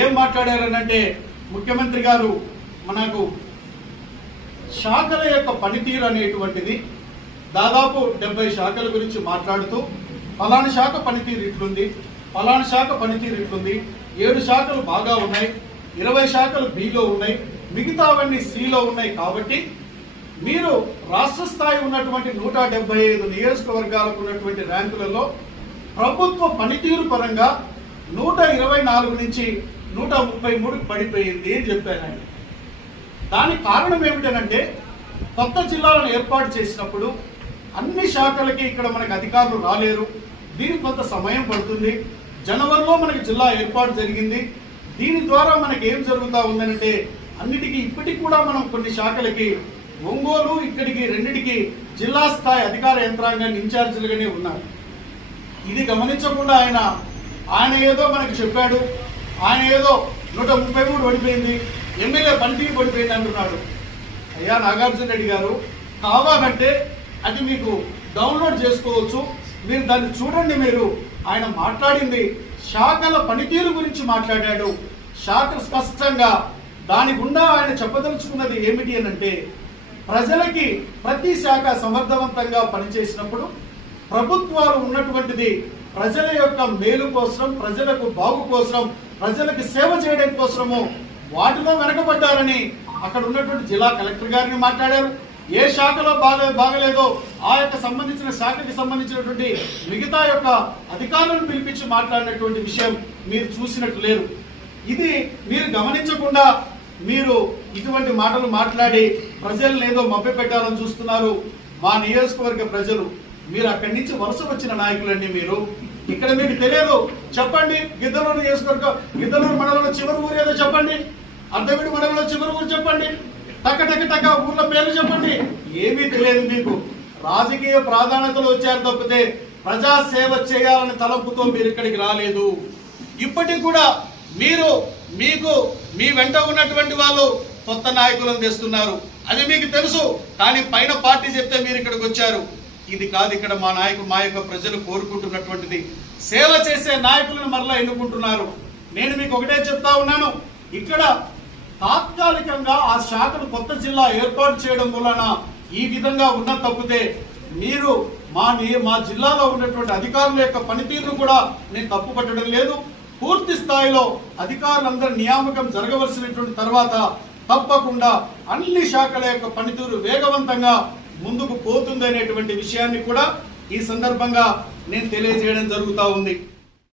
ఏం మాట్లాడారనంటే ముఖ్యమంత్రి గారు మనకు శాఖల యొక్క పనితీరు అనేటువంటిది దాదాపు 70 శాఖల గురించి మాట్లాడుతూ ఫలానా శాఖ పనితీరు ఇట్లుంది, ఫలానా శాఖ పనితీరు ఇట్లుంది, 7 శాఖలు బాగా ఉన్నాయి, 20 శాఖలు బిలో ఉన్నాయి, మిగతావన్నీ సిలో ఉన్నాయి. కాబట్టి మీరు రాష్ట్ర స్థాయి ఉన్నటువంటి 175 నియోజకవర్గాలకు ఉన్నటువంటి ర్యాంకులలో ప్రభుత్వ పనితీరు పరంగా 124 నుంచి 133 పడిపోయింది అని చెప్పాను ఆయన. దానికి కారణం ఏమిటనంటే కొత్త జిల్లాలను ఏర్పాటు చేసినప్పుడు అన్ని శాఖలకి ఇక్కడ మనకు అధికారులు రాలేరు, దీనికి కొంత సమయం పడుతుంది. జనవరిలో మనకి జిల్లా ఏర్పాటు జరిగింది. దీని ద్వారా మనకి ఏం జరుగుతూ ఉందనంటే అన్నిటికీ ఇప్పటికి కూడా మనం కొన్ని శాఖలకి ఒంగోలు ఇక్కడికి రెండిటికి జిల్లా స్థాయి అధికార యంత్రాంగాన్ని ఇన్ఛార్జీలుగానే ఉన్నారు. ఇది గమనించకుండా ఆయన ఏదో మనకి చెప్పాడు, ఆయన ఏదో 133 పడిపోయింది, ఎమ్మెల్యే పనితీరు పడిపోయింది అంటున్నాడు. అయ్యా నాగార్జున రెడ్డి గారు, కావాలంటే అది మీకు డౌన్లోడ్ చేసుకోవచ్చు, మీరు దాన్ని చూడండి. మీరు ఆయన మాట్లాడింది శాఖల పనితీరు గురించి మాట్లాడాడు. శాఖ స్పష్టంగా దాని గుండా ఆయన చెప్పదలుచుకున్నది ఏమిటి అనంటే ప్రజలకి ప్రతి శాఖ సమర్థవంతంగా పనిచేసినప్పుడు ప్రభుత్వాలు ఉన్నటువంటిది ప్రజల యొక్క మేలు కోసం, ప్రజలకు బాగు కోసం, ప్రజలకు సేవ చేయడం కోసము వాటిలో వెనకబడ్డారని అక్కడ ఉన్నటువంటి జిల్లా కలెక్టర్ గారిని మాట్లాడారు. ఏ శాఖలో బాగలేదో ఆ యొక్క సంబంధించిన శాఖకి సంబంధించినటువంటి మిగతా యొక్క అధికారులను పిలిపించి మాట్లాడినటువంటి విషయం మీరు చూసినట్టు లేరు. ఇది మీరు గమనించకుండా మీరు ఇటువంటి మాటలు మాట్లాడి ప్రజలను ఏదో మభ్యపెట్టాలని చూస్తున్నారు. మా నియోజకవర్గ ప్రజలు, మీరు అక్కడి నుంచి వలస వచ్చిన నాయకులండి. మీరు ఇక్కడ మీకు తెలియదు, చెప్పండి. గిద్దలూరు నియోజకవర్గం, గిద్దలూరు మండలంలో చివరి ఊరు ఏదో చెప్పండి, అర్ధవీడు మండలంలో చివరి ఊరు చెప్పండి, టక్క ఊర్ల పేర్లు చెప్పండి. ఏమీ తెలియదు మీకు. రాజకీయ ప్రాధాన్యతలు వచ్చారు తప్పితే ప్రజా సేవ చేయాలని తలంపుతో మీరు ఇక్కడికి రాలేదు. ఇప్పటికి కూడా మీకు మీ వెంట ఉన్నటువంటి వాళ్ళు కొత్త నాయకులను తెస్తున్నారు, అది మీకు తెలుసు. కానీ పైన పార్టీ చెప్తే మీరు ఇక్కడికి వచ్చారు. ఇది కాదు ఇక్కడ మా యొక్క ప్రజలు కోరుకుంటున్నటువంటిది. సేవ చేసే నాయకులను మరలా ఎన్నుకుంటున్నారు. నేను మీకు ఒకటే చెప్తా ఉన్నాను, ఇక్కడ తాత్కాలికంగా ఆ శాఖను కొత్త జిల్లా ఏర్పాటు చేయడం వలన ఈ విధంగా ఉన్న తప్పితే మీరు మా జిల్లాలో ఉన్నటువంటి అధికారుల యొక్క పనితీరును కూడా నేను తప్పు పట్టడం లేదు. పూర్తి స్థాయిలో అధికారులందరూ నియామకం జరగవలసినటువంటి తర్వాత తప్పకుండా అన్ని శాఖల యొక్క పనితీరు వేగవంతంగా ముందుకు పోతుంది అనేటువంటి విషయాన్ని కూడా ఈ సందర్భంగా నేను తెలియజేయడం జరుగుతూ ఉంది.